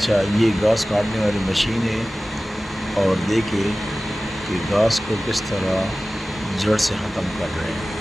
अच्छा, ये घास काटने वाली मशीन है और देखिए कि घास को किस तरह जड़ से ख़त्म कर रहे हैं।